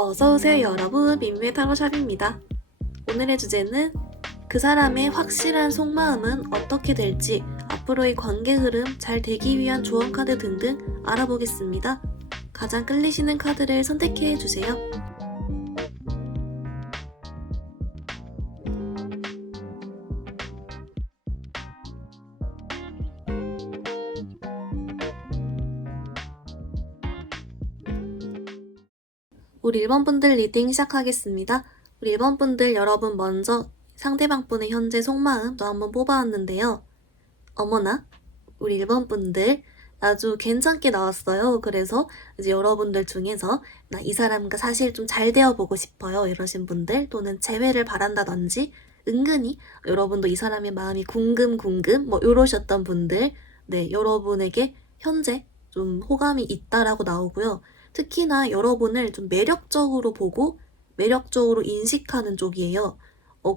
어서오세요 여러분, 민미의 타로샵입니다. 오늘의 주제는 그 사람의 확실한 속마음은 어떻게 될지, 앞으로의 관계 흐름, 잘 되기 위한 조언 카드 등등 알아보겠습니다. 가장 끌리시는 카드를 선택해 주세요. 우리 1번 분들 리딩 시작하겠습니다. 우리 1번 분들 여러분 먼저 상대방 분의 현재 속마음도 한번 뽑아왔는데요. 어머나, 우리 1번 분들 아주 괜찮게 나왔어요. 그래서 이제 여러분들 중에서 나 이 사람과 사실 좀 잘 되어보고 싶어요 이러신 분들, 또는 재회를 바란다든지 은근히 여러분도 이 사람의 마음이 궁금 뭐 이러셨던 분들, 네, 여러분에게 현재 좀 호감이 있다라고 나오고요. 특히나 여러분을 좀 매력적으로 보고 매력적으로 인식하는 쪽이에요.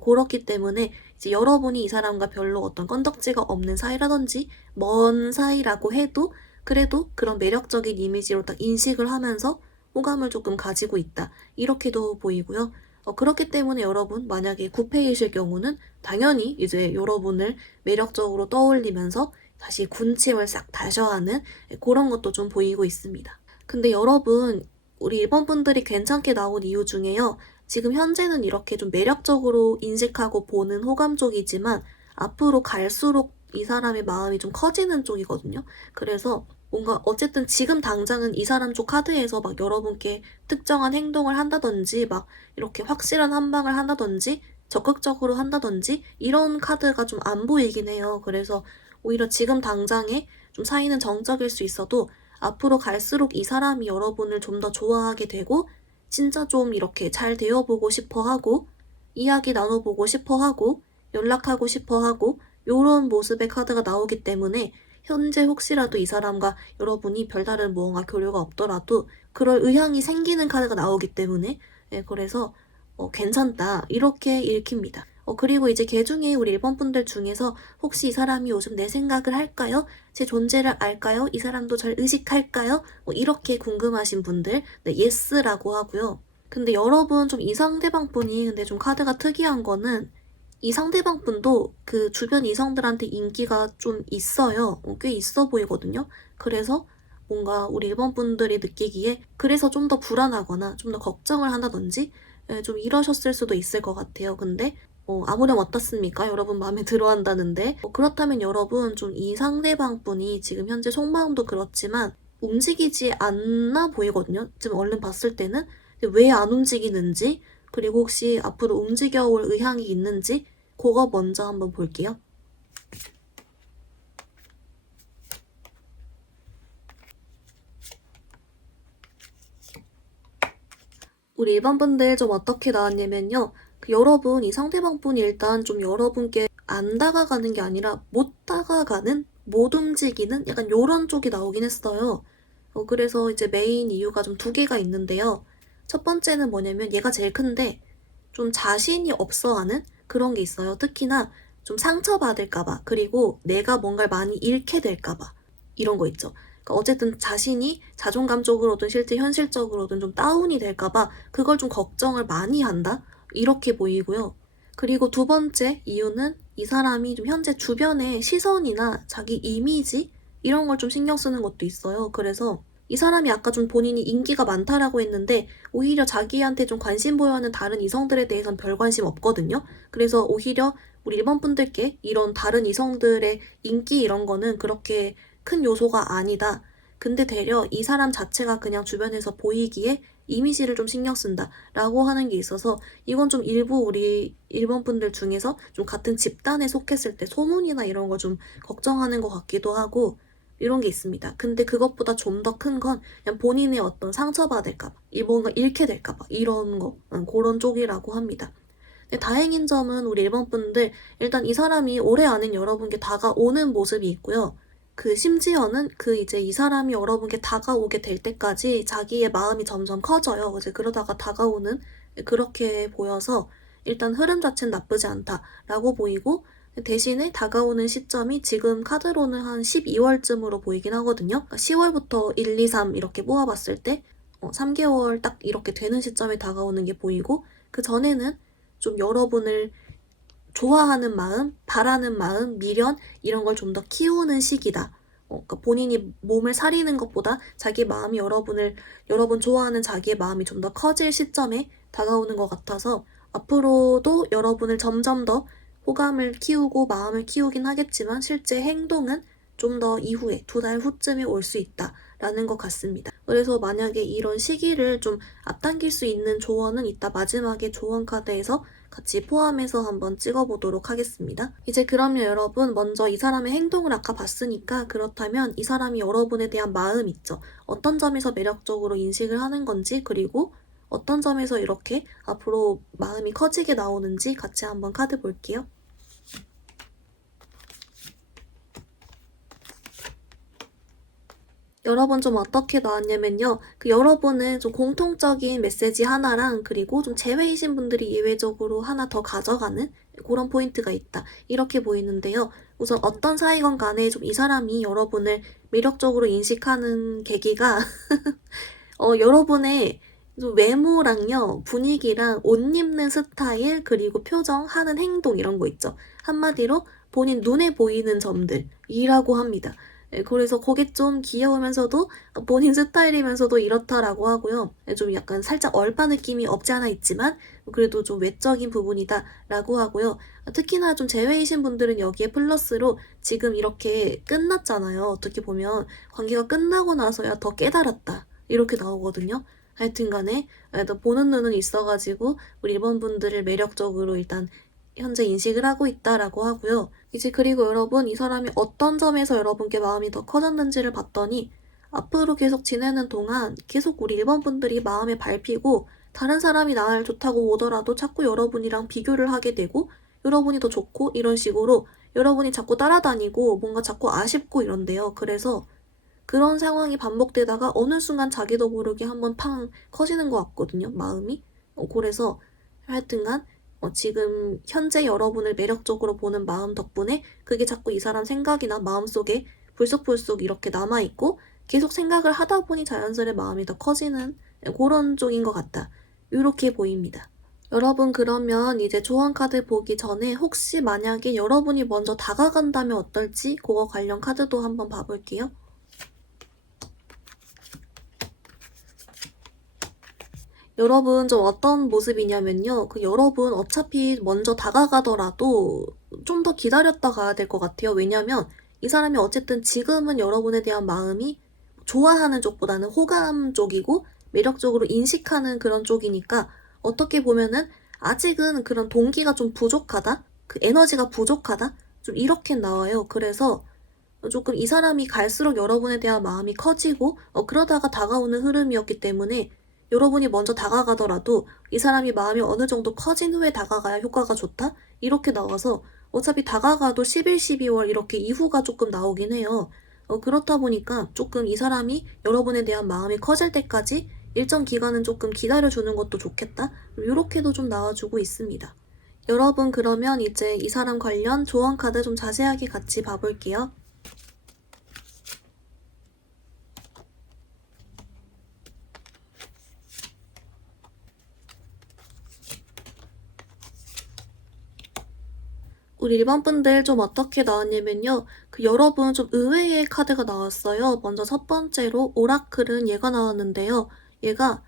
그렇기 때문에 이제 여러분이 이 사람과 별로 어떤 건덕지가 없는 사이라든지 먼 사이라고 해도 그래도 그런 매력적인 이미지로 딱 인식을 하면서 호감을 조금 가지고 있다, 이렇게도 보이고요. 그렇기 때문에 여러분 만약에 구패이실 경우는 당연히 이제 여러분을 매력적으로 떠올리면서 다시 군침을 싹 다셔 하는 그런 것도 좀 보이고 있습니다. 근데 여러분, 우리 1번 분들이 괜찮게 나온 이유 중에요, 지금 현재는 이렇게 좀 매력적으로 인식하고 보는 호감 쪽이지만 앞으로 갈수록 이 사람의 마음이 좀 커지는 쪽이거든요. 그래서 뭔가 어쨌든 지금 당장은 이 사람 쪽 카드에서 막 여러분께 특정한 행동을 한다든지 막 이렇게 확실한 한방을 한다든지 적극적으로 한다든지 이런 카드가 좀 안 보이긴 해요. 그래서 오히려 지금 당장에 좀 사이는 정적일 수 있어도 앞으로 갈수록 이 사람이 여러분을 좀 더 좋아하게 되고 진짜 좀 이렇게 잘 되어보고 싶어 하고 이야기 나눠보고 싶어 하고 연락하고 싶어 하고 요런 모습의 카드가 나오기 때문에 현재 혹시라도 이 사람과 여러분이 별다른 무언가 교류가 없더라도 그럴 의향이 생기는 카드가 나오기 때문에, 그래서 괜찮다 이렇게 읽힙니다. 그리고 이제 걔 중에 우리 1번 분들 중에서 혹시 이 사람이 요즘 내 생각을 할까요? 제 존재를 알까요? 이 사람도 잘 의식할까요? 이렇게 궁금하신 분들, 네, 예스라고 하고요. 근데 여러분 좀 이 상대방 분이 근데 좀 카드가 특이한 거는 이 상대방 분도 그 주변 이성들한테 인기가 좀 있어요. 꽤 있어 보이거든요. 그래서 뭔가 우리 1번 분들이 느끼기에 그래서 좀 더 불안하거나 좀 더 걱정을 한다든지 좀 이러셨을 수도 있을 것 같아요. 근데 아무렴 어떻습니까? 여러분 마음에 들어 한다는데, 그렇다면 여러분 좀 이 상대방 분이 지금 현재 속마음도 그렇지만 움직이지 않나 보이거든요. 지금 얼른 봤을 때는. 왜 안 움직이는지, 그리고 혹시 앞으로 움직여올 의향이 있는지 그거 먼저 한번 볼게요. 우리 1번 분들 좀 어떻게 나왔냐면요. 여러분, 이 상대방 분이 일단 좀 여러분께 안 다가가는 게 아니라 못 다가가는, 못 움직이는 약간 요런 쪽이 나오긴 했어요. 그래서 이제 메인 이유가 좀 두 개가 있는데요. 첫 번째는 뭐냐면 얘가 제일 큰데 좀 자신이 없어 하는 그런 게 있어요. 특히나 좀 상처받을까봐, 그리고 내가 뭔가를 많이 잃게 될까봐, 이런 거 있죠. 그러니까 어쨌든 자신이 자존감적으로든 실제 현실적으로든 좀 다운이 될까봐 그걸 좀 걱정을 많이 한다, 이렇게 보이고요. 그리고 두 번째 이유는 이 사람이 좀 현재 주변의 시선이나 자기 이미지 이런 걸 좀 신경 쓰는 것도 있어요. 그래서 이 사람이 아까 좀 본인이 인기가 많다라고 했는데 오히려 자기한테 좀 관심 보여하는 다른 이성들에 대해서는 별 관심 없거든요. 그래서 오히려 우리 1번 분들께 이런 다른 이성들의 인기 이런 거는 그렇게 큰 요소가 아니다. 근데 되려 이 사람 자체가 그냥 주변에서 보이기에 이미지를 좀 신경 쓴다 라고 하는 게 있어서 이건 좀 일부 우리 1번 분들 중에서 좀 같은 집단에 속했을 때 소문이나 이런 거 좀 걱정하는 것 같기도 하고 이런 게 있습니다. 근데 그것보다 좀 더 큰 건 그냥 본인의 어떤 상처받을까봐, 이 뭔가 잃게 될까봐 이런 거, 그런 쪽이라고 합니다. 근데 다행인 점은 우리 1번 분들 일단 이 사람이 올해 안엔 여러분께 다가오는 모습이 있고요. 심지어는 이제 이 사람이 여러분께 다가오게 될 때까지 자기의 마음이 점점 커져요. 이제 그러다가 다가오는, 그렇게 보여서 일단 흐름 자체는 나쁘지 않다라고 보이고, 대신에 다가오는 시점이 지금 카드로는 한 12월쯤으로 보이긴 하거든요. 그러니까 10월부터 1, 2, 3 이렇게 모아봤을 때 3개월 딱 이렇게 되는 시점에 다가오는 게 보이고, 그 전에는 좀 여러분을 좋아하는 마음, 바라는 마음, 미련 이런 걸 좀 더 키우는 시기다. 그러니까 본인이 몸을 사리는 것보다 자기 마음이 여러분 좋아하는 자기의 마음이 좀 더 커질 시점에 다가오는 것 같아서 앞으로도 여러분을 점점 더 호감을 키우고 마음을 키우긴 하겠지만 실제 행동은 좀 더 이후에 2달 후쯤에 올 수 있다라는 것 같습니다. 그래서 만약에 이런 시기를 좀 앞당길 수 있는 조언은 이따 마지막에 조언 카드에서 같이 포함해서 한번 찍어보도록 하겠습니다. 이제 그러면 여러분 먼저 이 사람의 행동을 아까 봤으니까 그렇다면 이 사람이 여러분에 대한 마음 있죠. 어떤 점에서 매력적으로 인식을 하는 건지 그리고 어떤 점에서 이렇게 앞으로 마음이 커지게 나오는지 같이 한번 카드 볼게요. 여러분 좀 어떻게 나왔냐면요. 여러분은 좀 공통적인 메시지 하나랑 그리고 좀 제외이신 분들이 예외적으로 하나 더 가져가는 그런 포인트가 있다. 이렇게 보이는데요. 우선 어떤 사이건 간에 좀 이 사람이 여러분을 매력적으로 인식하는 계기가 여러분의 좀 외모랑요, 분위기랑 옷 입는 스타일, 그리고 표정, 하는 행동 이런 거 있죠. 한마디로 본인 눈에 보이는 점들이라고 합니다. 그래서 그게 좀 귀여우면서도 본인 스타일이면서도 이렇다라고 하고요. 좀 약간 살짝 얼빠 느낌이 없지 않아 있지만 그래도 좀 외적인 부분이다라고 하고요. 특히나 좀 제외이신 분들은 여기에 플러스로 지금 이렇게 끝났잖아요. 어떻게 보면 관계가 끝나고 나서야 더 깨달았다. 이렇게 나오거든요. 하여튼 간에 일단 보는 눈은 있어가지고 우리 일본 분들을 매력적으로 일단 현재 인식을 하고 있다라고 하고요. 이제 그리고 여러분 이 사람이 어떤 점에서 여러분께 마음이 더 커졌는지를 봤더니 앞으로 계속 지내는 동안 계속 우리 일본 분들이 마음에 밟히고 다른 사람이 나를 좋다고 오더라도 자꾸 여러분이랑 비교를 하게 되고 여러분이 더 좋고 이런 식으로 여러분이 자꾸 따라다니고 뭔가 자꾸 아쉽고 이런데요. 그래서 그런 상황이 반복되다가 어느 순간 자기도 모르게 한번 팡 커지는 것 같거든요, 마음이. 그래서 하여튼간 지금 현재 여러분을 매력적으로 보는 마음 덕분에 그게 자꾸 이 사람 생각이나 마음속에 불쑥불쑥 이렇게 남아있고 계속 생각을 하다 보니 자연스레 마음이 더 커지는 그런 쪽인 것 같다. 이렇게 보입니다. 여러분 그러면 이제 조언 카드 보기 전에 혹시 만약에 여러분이 먼저 다가간다면 어떨지 그거 관련 카드도 한번 봐볼게요. 여러분 좀 어떤 모습이냐면요. 여러분 어차피 먼저 다가가더라도 좀 더 기다렸다 가야 될 것 같아요. 왜냐면 이 사람이 어쨌든 지금은 여러분에 대한 마음이 좋아하는 쪽보다는 호감 쪽이고 매력적으로 인식하는 그런 쪽이니까 어떻게 보면은 아직은 그런 동기가 좀 부족하다? 에너지가 부족하다? 좀 이렇게 나와요. 그래서 조금 이 사람이 갈수록 여러분에 대한 마음이 커지고 그러다가 다가오는 흐름이었기 때문에 여러분이 먼저 다가가더라도 이 사람이 마음이 어느 정도 커진 후에 다가가야 효과가 좋다? 이렇게 나와서 어차피 다가가도 11, 12월 이렇게 이후가 조금 나오긴 해요. 그렇다 보니까 조금 이 사람이 여러분에 대한 마음이 커질 때까지 일정 기간은 조금 기다려주는 것도 좋겠다? 이렇게도 좀 나와주고 있습니다. 여러분 그러면 이제 이 사람 관련 조언 카드 좀 자세하게 같이 봐볼게요. 우리 일반 분들 좀 어떻게 나왔냐면요. 여러분 좀 의외의 카드가 나왔어요. 먼저 첫 번째로 오라클은 얘가 나왔는데요. 얘가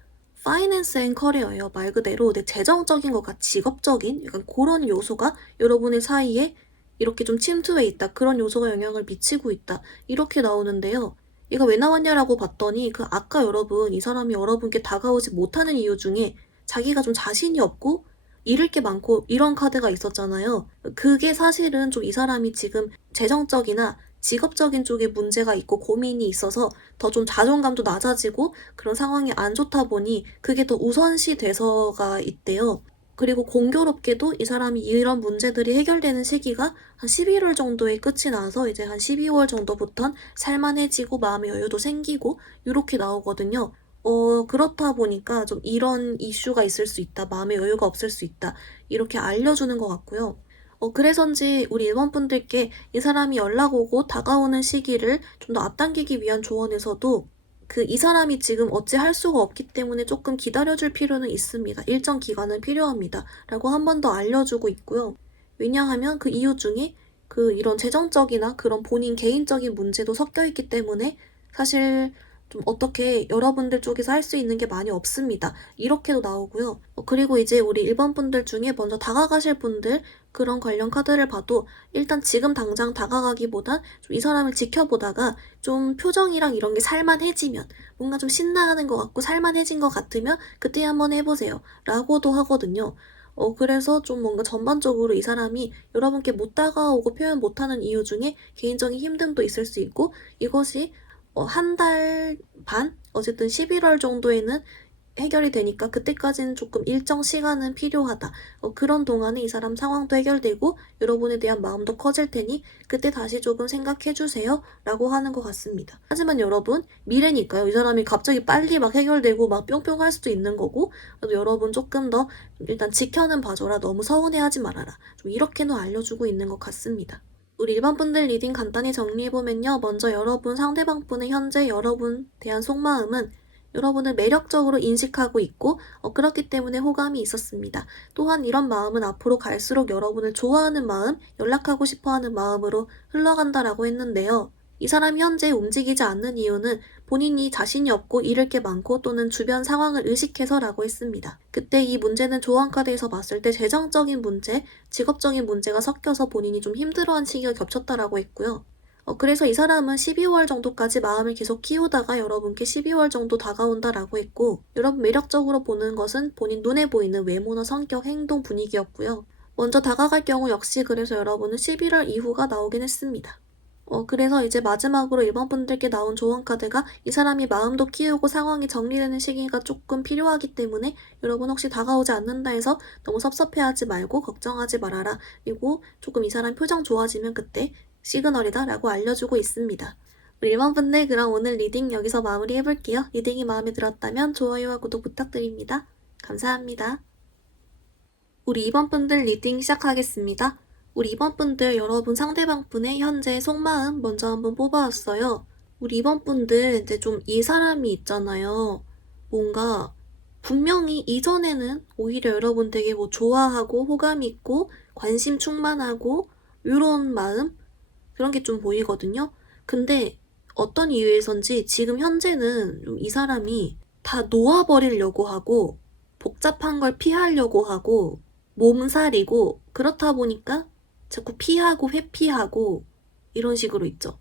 파이낸스 앤 커리어예요. 말 그대로 재정적인 것과 직업적인 약간 그런 요소가 여러분의 사이에 이렇게 좀 침투해 있다. 그런 요소가 영향을 미치고 있다. 이렇게 나오는데요. 얘가 왜 나왔냐라고 봤더니 아까 여러분 이 사람이 여러분께 다가오지 못하는 이유 중에 자기가 좀 자신이 없고 잃을 게 많고 이런 카드가 있었잖아요. 그게 사실은 좀 이 사람이 지금 재정적이나 직업적인 쪽에 문제가 있고 고민이 있어서 더 좀 자존감도 낮아지고 그런 상황이 안 좋다 보니 그게 더 우선시 돼서가 있대요. 그리고 공교롭게도 이 사람이 이런 문제들이 해결되는 시기가 한 11월 정도에 끝이 나서 이제 한 12월 정도부턴 살만해지고 마음의 여유도 생기고 이렇게 나오거든요. 그렇다 보니까 좀 이런 이슈가 있을 수 있다. 마음의 여유가 없을 수 있다. 이렇게 알려주는 것 같고요. 그래서인지 우리 일본분들께 이 사람이 연락 오고 다가오는 시기를 좀 더 앞당기기 위한 조언에서도 이 사람이 지금 어찌 할 수가 없기 때문에 조금 기다려줄 필요는 있습니다. 일정 기간은 필요합니다. 라고 한 번 더 알려주고 있고요. 왜냐하면 그 이유 중에 이런 재정적이나 그런 본인 개인적인 문제도 섞여 있기 때문에 사실 좀 어떻게 여러분들 쪽에서 할 수 있는 게 많이 없습니다. 이렇게도 나오고요. 그리고 이제 우리 1번 분들 중에 먼저 다가가실 분들 그런 관련 카드를 봐도 일단 지금 당장 다가가기보단 좀 이 사람을 지켜보다가 좀 표정이랑 이런 게 살만해지면 뭔가 좀 신나하는 것 같고 살만해진 것 같으면 그때 한번 해보세요. 라고도 하거든요. 그래서 좀 뭔가 전반적으로 이 사람이 여러분께 못 다가오고 표현 못하는 이유 중에 개인적인 힘듦도 있을 수 있고 이것이 한 달 반? 어쨌든 11월 정도에는 해결이 되니까 그때까지는 조금 일정 시간은 필요하다. 그런 동안에 이 사람 상황도 해결되고 여러분에 대한 마음도 커질 테니 그때 다시 조금 생각해주세요. 라고 하는 것 같습니다. 하지만 여러분, 미래니까요. 이 사람이 갑자기 빨리 막 해결되고 막 뿅뿅 할 수도 있는 거고 그래도 여러분 조금 더 일단 지켜는 봐줘라. 너무 서운해하지 말아라. 좀 이렇게는 알려주고 있는 것 같습니다. 우리 일반 분들 리딩 간단히 정리해보면요. 먼저 여러분 상대방분의 현재 여러분 대한 속마음은 여러분을 매력적으로 인식하고 있고 그렇기 때문에 호감이 있었습니다. 또한 이런 마음은 앞으로 갈수록 여러분을 좋아하는 마음, 연락하고 싶어하는 마음으로 흘러간다라고 했는데요. 이 사람이 현재 움직이지 않는 이유는 본인이 자신이 없고 잃을 게 많고 또는 주변 상황을 의식해서라고 했습니다. 그때 이 문제는 조언 카드에서 봤을 때 재정적인 문제, 직업적인 문제가 섞여서 본인이 좀 힘들어한 시기가 겹쳤다라고 했고요. 그래서 이 사람은 12월 정도까지 마음을 계속 키우다가 여러분께 12월 정도 다가온다라고 했고 여러분 매력적으로 보는 것은 본인 눈에 보이는 외모나 성격, 행동, 분위기였고요. 먼저 다가갈 경우 역시 그래서 여러분은 11월 이후가 나오긴 했습니다. 그래서 이제 마지막으로 1번 분들께 나온 조언 카드가 이 사람이 마음도 키우고 상황이 정리되는 시기가 조금 필요하기 때문에 여러분 혹시 다가오지 않는다 해서 너무 섭섭해하지 말고 걱정하지 말아라. 그리고 조금 이 사람 표정 좋아지면 그때 시그널이다 라고 알려주고 있습니다. 우리 1번 분들 그럼 오늘 리딩 여기서 마무리 해볼게요. 리딩이 마음에 들었다면 좋아요와 구독 부탁드립니다. 감사합니다. 우리 2번 분들 리딩 시작하겠습니다. 우리 2번 분들 여러분 상대방 분의 현재 속마음 먼저 한번 뽑아왔어요. 우리 2번 분들 이제 좀 이 사람이 있잖아요. 뭔가 분명히 이전에는 오히려 여러분 되게 뭐 좋아하고 호감 있고 관심 충만하고 이런 마음 그런 게 좀 보이거든요. 근데 어떤 이유에선지 지금 현재는 좀 이 사람이 다 놓아버리려고 하고 복잡한 걸 피하려고 하고 몸살이고 그렇다 보니까 자꾸 피하고 회피하고 이런 식으로 있죠.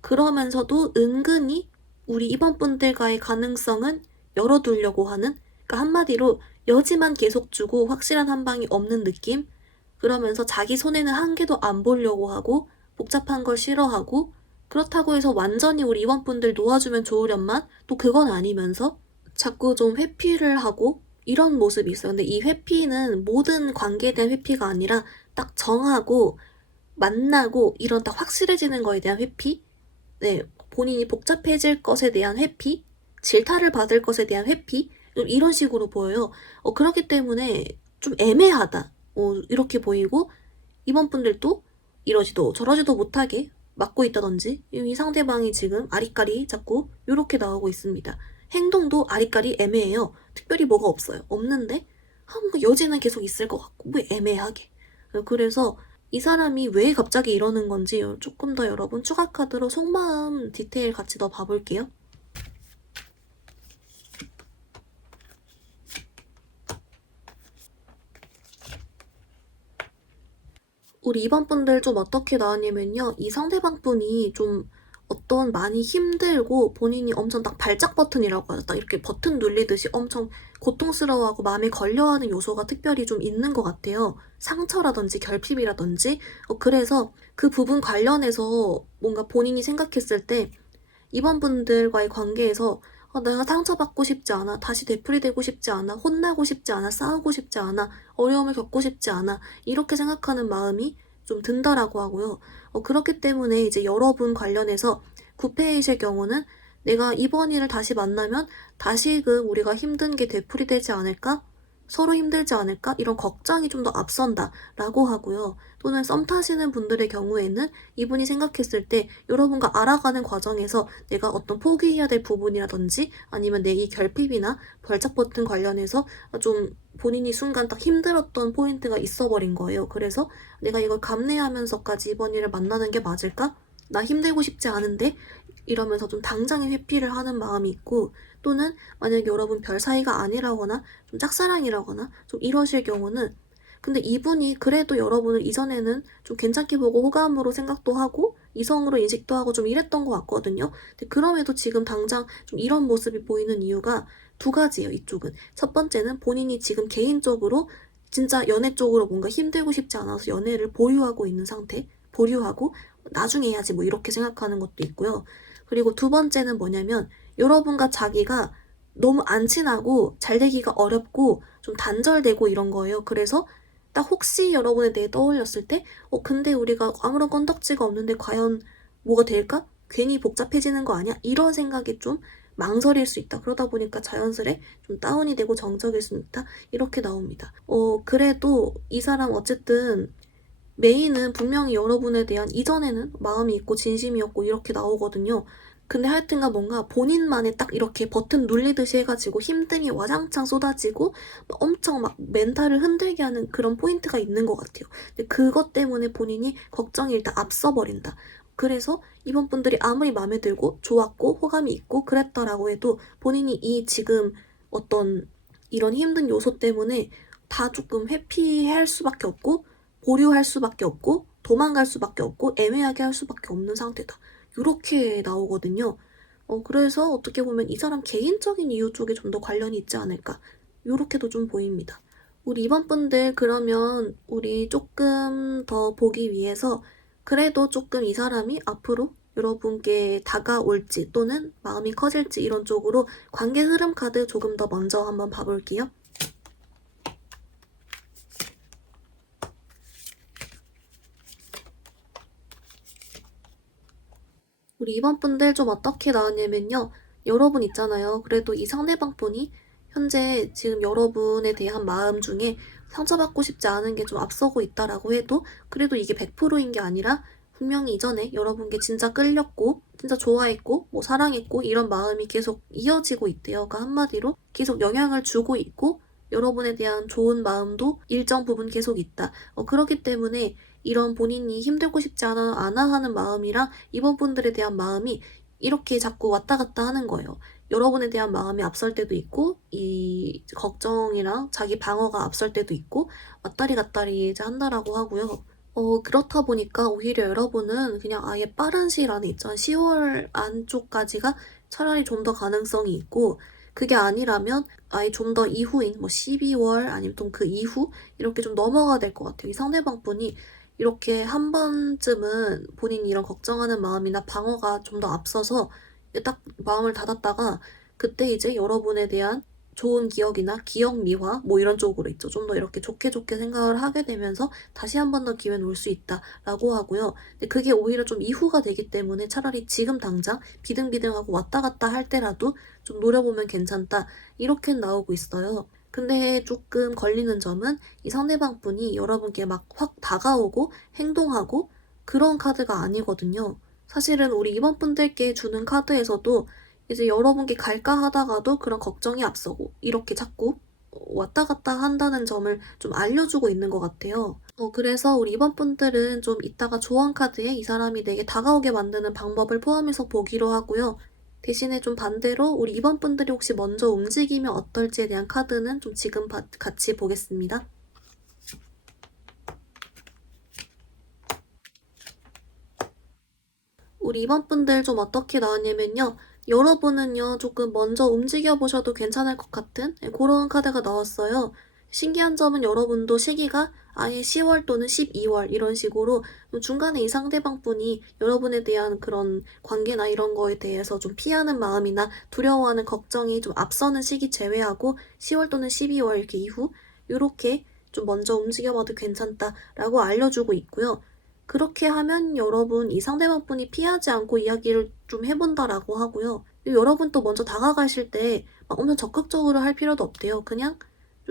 그러면서도 은근히 우리 이번 분들과의 가능성은 열어두려고 하는 그러니까 한마디로 여지만 계속 주고 확실한 한 방이 없는 느낌? 그러면서 자기 손에는 한 개도 안 보려고 하고 복잡한 걸 싫어하고 그렇다고 해서 완전히 우리 이번 분들 놓아주면 좋으련만 또 그건 아니면서 자꾸 좀 회피를 하고 이런 모습이 있어요. 근데 이 회피는 모든 관계에 대한 회피가 아니라 딱 정하고 만나고 이런 딱 확실해지는 거에 대한 회피? 네, 본인이 복잡해질 것에 대한 회피? 질타를 받을 것에 대한 회피? 이런 식으로 보여요. 그렇기 때문에 좀 애매하다. 이렇게 보이고 이번 분들도 이러지도 저러지도 못하게 막고 있다든지 이 상대방이 지금 아리까리 자꾸 이렇게 나오고 있습니다. 행동도 아리까리 애매해요. 특별히 뭐가 없어요. 없는데 뭔가 여지는 계속 있을 것 같고 뭐 애매하게. 그래서 이 사람이 왜 갑자기 이러는 건지 조금 더 여러분 추가 카드로 속마음 디테일 같이 더 봐볼게요. 우리 2번 분들 좀 어떻게 나왔냐면요. 이 상대방 분이 좀 어떤 많이 힘들고 본인이 엄청 딱 발작 버튼이라고 하죠. 딱 이렇게 버튼 눌리듯이 엄청 고통스러워하고 마음에 걸려하는 요소가 특별히 좀 있는 것 같아요. 상처라든지 결핍이라든지. 그래서 그 부분 관련해서 뭔가 본인이 생각했을 때 이번 분들과의 관계에서 내가 상처받고 싶지 않아, 다시 되풀이되고 싶지 않아, 혼나고 싶지 않아, 싸우고 싶지 않아, 어려움을 겪고 싶지 않아 이렇게 생각하는 마음이 좀 든다라고 하고요. 그렇기 때문에 이제 여러분 관련해서 구패이실 경우는 내가 이번 일을 다시 만나면 다시금 우리가 힘든 게 되풀이되지 않을까? 서로 힘들지 않을까? 이런 걱정이 좀 더 앞선다라고 하고요. 또는 썸 타시는 분들의 경우에는 이분이 생각했을 때 여러분과 알아가는 과정에서 내가 어떤 포기해야 될 부분이라든지 아니면 내 이 결핍이나 벌착 버튼 관련해서 좀 본인이 순간 딱 힘들었던 포인트가 있어버린 거예요. 그래서 내가 이걸 감내하면서까지 이번 일을 만나는 게 맞을까? 나 힘들고 싶지 않은데? 이러면서 좀 당장에 회피를 하는 마음이 있고, 또는 만약에 여러분 별 사이가 아니라거나 좀 짝사랑이라거나 좀 이러실 경우는, 근데 이분이 그래도 여러분을 이전에는 좀 괜찮게 보고 호감으로 생각도 하고 이성으로 인식도 하고 좀 이랬던 것 같거든요. 근데 그럼에도 지금 당장 좀 이런 모습이 보이는 이유가 두 가지예요. 이쪽은 첫 번째는 본인이 지금 개인적으로 진짜 연애 쪽으로 뭔가 힘들고 싶지 않아서 연애를 보유하고 있는 상태, 보류하고 나중에 해야지 뭐 이렇게 생각하는 것도 있고요. 그리고 두 번째는 뭐냐면 여러분과 자기가 너무 안 친하고 잘 되기가 어렵고 좀 단절되고 이런 거예요. 그래서 딱 혹시 여러분에 대해 떠올렸을 때 근데 우리가 아무런 건덕지가 없는데 과연 뭐가 될까? 괜히 복잡해지는 거 아니야? 이런 생각이 좀 망설일 수 있다. 그러다 보니까 자연스레 좀 다운이 되고 정적일 수 있다. 이렇게 나옵니다. 그래도 이 사람 어쨌든 메인은 분명히 여러분에 대한 이전에는 마음이 있고 진심이었고 이렇게 나오거든요. 근데 하여튼간 뭔가 본인만의 딱 이렇게 버튼 눌리듯이 해가지고 힘듦이 와장창 쏟아지고 막 엄청 막 멘탈을 흔들게 하는 그런 포인트가 있는 것 같아요. 근데 그것 때문에 본인이 걱정이 일단 앞서버린다. 그래서 이번 분들이 아무리 마음에 들고 좋았고 호감이 있고 그랬다라고 해도 본인이 이 지금 어떤 이런 힘든 요소 때문에 다 조금 회피할 수밖에 없고 보류할 수밖에 없고 도망갈 수밖에 없고 애매하게 할 수밖에 없는 상태다. 이렇게 나오거든요. 그래서 어떻게 보면 이 사람 개인적인 이유 쪽에 좀 더 관련이 있지 않을까. 이렇게도 좀 보입니다. 우리 이번 분들 그러면 우리 조금 더 보기 위해서 그래도 조금 이 사람이 앞으로 여러분께 다가올지 또는 마음이 커질지 이런 쪽으로 관계 흐름 카드 조금 더 먼저 한번 봐볼게요. 우리 이번 분들 좀 어떻게 나왔냐면요. 여러분 있잖아요. 그래도 이 상대방 분이 현재 지금 여러분에 대한 마음 중에 상처받고 싶지 않은 게 좀 앞서고 있다라고 해도 그래도 이게 100%인 게 아니라 분명히 이전에 여러분께 진짜 끌렸고 진짜 좋아했고 뭐 사랑했고 이런 마음이 계속 이어지고 있대요. 그러니까 한마디로 계속 영향을 주고 있고 여러분에 대한 좋은 마음도 일정 부분 계속 있다. 그렇기 때문에 이런 본인이 힘들고 싶지 않아 하는 마음이랑 이번 분들에 대한 마음이 이렇게 자꾸 왔다 갔다 하는 거예요. 여러분에 대한 마음이 앞설 때도 있고 이 걱정이랑 자기 방어가 앞설 때도 있고 왔다리 갔다리 이제 한다라고 하고요. 그렇다 보니까 오히려 여러분은 그냥 아예 빠른 시일 안에 있잖아. 10월 안쪽까지가 차라리 좀 더 가능성이 있고 그게 아니라면 아예 좀 더 이후인 뭐 12월 아니면 좀 그 이후 이렇게 좀 넘어가야 될 것 같아요. 이 상대방 분이 이렇게 한 번쯤은 본인이 이런 걱정하는 마음이나 방어가 좀 더 앞서서 딱 마음을 닫았다가 그때 이제 여러분에 대한 좋은 기억이나 기억 미화 뭐 이런 쪽으로 있죠. 좀 더 이렇게 좋게 좋게 생각을 하게 되면서 다시 한 번 더 기회는 올 수 있다라고 하고요. 근데 그게 오히려 좀 이후가 되기 때문에 차라리 지금 당장 비등비등하고 왔다 갔다 할 때라도 좀 노려보면 괜찮다. 이렇게 나오고 있어요. 근데 조금 걸리는 점은 이 상대방 분이 여러분께 막 확 다가오고 행동하고 그런 카드가 아니거든요. 사실은 우리 이번 분들께 주는 카드에서도 이제 여러분께 갈까 하다가도 그런 걱정이 앞서고 이렇게 자꾸 왔다 갔다 한다는 점을 좀 알려주고 있는 것 같아요. 그래서 우리 이번 분들은 좀 이따가 조언 카드에 이 사람이 내게 다가오게 만드는 방법을 포함해서 보기로 하고요. 대신에 좀 반대로 우리 이번 분들이 혹시 먼저 움직이면 어떨지에 대한 카드는 좀 지금 같이 보겠습니다. 우리 이번 분들 좀 어떻게 나왔냐면요. 여러분은요, 조금 먼저 움직여 보셔도 괜찮을 것 같은 그런 카드가 나왔어요. 신기한 점은 여러분도 시기가 아예 10월 또는 12월 이런 식으로 중간에 이 상대방 분이 여러분에 대한 그런 관계나 이런 거에 대해서 좀 피하는 마음이나 두려워하는 걱정이 좀 앞서는 시기 제외하고 10월 또는 12월 이렇게 이후 이렇게 좀 먼저 움직여봐도 괜찮다라고 알려주고 있고요. 그렇게 하면 여러분 이 상대방 분이 피하지 않고 이야기를 좀 해본다라고 하고요. 여러분 또 먼저 다가가실 때 막 엄청 적극적으로 할 필요도 없대요. 그냥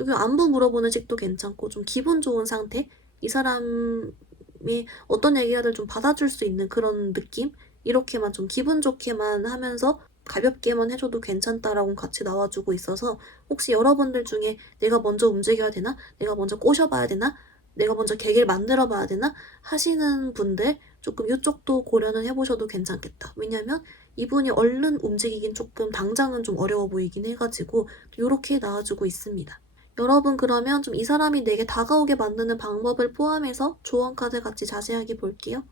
그리고 안부 물어보는 식도 괜찮고 좀 기분 좋은 상태? 이 사람이 어떤 얘기하든 좀 받아줄 수 있는 그런 느낌? 이렇게만 좀 기분 좋게만 하면서 가볍게만 해줘도 괜찮다라고 같이 나와주고 있어서 혹시 여러분들 중에 내가 먼저 움직여야 되나? 내가 먼저 꼬셔봐야 되나? 내가 먼저 계기를 만들어 봐야 되나? 하시는 분들 조금 이쪽도 고려는 해보셔도 괜찮겠다. 왜냐면 이분이 얼른 움직이긴 조금 당장은 좀 어려워 보이긴 해가지고 이렇게 나와주고 있습니다. 여러분 그러면 좀 이 사람이 내게 다가오게 만드는 방법을 포함해서 조언 카드 같이 자세하게 볼게요.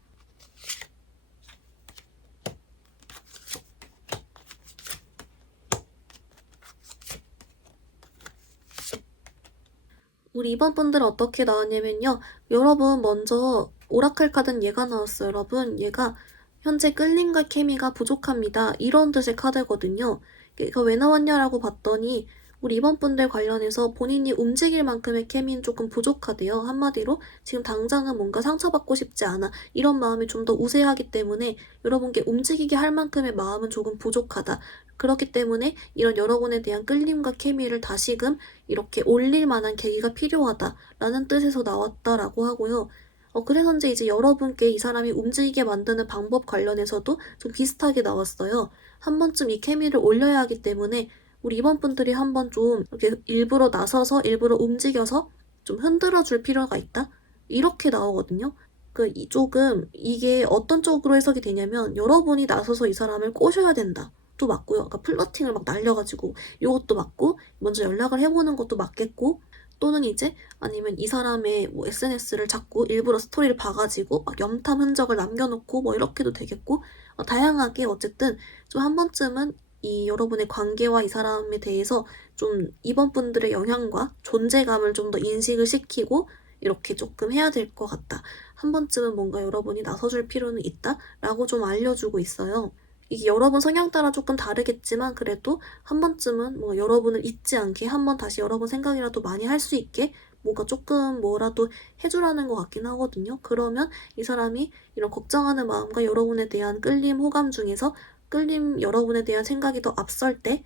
우리 이번 분들은 어떻게 나왔냐면요. 여러분 먼저 오라클 카드는 얘가 나왔어요. 여러분 얘가 현재 끌림과 케미가 부족합니다. 이런 뜻의 카드거든요. 얘가 왜 나왔냐라고 봤더니 우리 이번 분들 관련해서 본인이 움직일 만큼의 케미는 조금 부족하대요. 한마디로 지금 당장은 뭔가 상처받고 싶지 않아. 이런 마음이 좀 더 우세하기 때문에 여러분께 움직이게 할 만큼의 마음은 조금 부족하다. 그렇기 때문에 이런 여러분에 대한 끌림과 케미를 다시금 이렇게 올릴 만한 계기가 필요하다라는 뜻에서 나왔다라고 하고요. 그래서인지 이제 여러분께 이 사람이 움직이게 만드는 방법 관련해서도 좀 비슷하게 나왔어요. 한 번쯤 이 케미를 올려야 하기 때문에 우리 이번 분들이 한번 좀 이렇게 일부러 나서서 일부러 움직여서 좀 흔들어 줄 필요가 있다? 이렇게 나오거든요. 조금 이게 어떤 쪽으로 해석이 되냐면 여러분이 나서서 이 사람을 꼬셔야 된다. 또 맞고요. 그러니까 플러팅을 막 날려가지고 이것도 맞고 먼저 연락을 해보는 것도 맞겠고 또는 이제 아니면 이 사람의 뭐 SNS를 자꾸 일부러 스토리를 봐가지고 막 염탐 흔적을 남겨놓고 뭐 이렇게도 되겠고 다양하게 어쨌든 좀 한 번쯤은 이 여러분의 관계와 이 사람에 대해서 좀 이번 분들의 영향과 존재감을 좀 더 인식을 시키고 이렇게 조금 해야 될 것 같다. 한 번쯤은 뭔가 여러분이 나서줄 필요는 있다라고 좀 알려주고 있어요. 이게 여러분 성향 따라 조금 다르겠지만 그래도 한 번쯤은 뭐 여러분을 잊지 않게 한번 다시 여러분 생각이라도 많이 할 수 있게 뭔가 조금 뭐라도 해주라는 것 같긴 하거든요. 그러면 이 사람이 이런 걱정하는 마음과 여러분에 대한 끌림, 호감 중에서 끌림, 여러분에 대한 생각이 더 앞설 때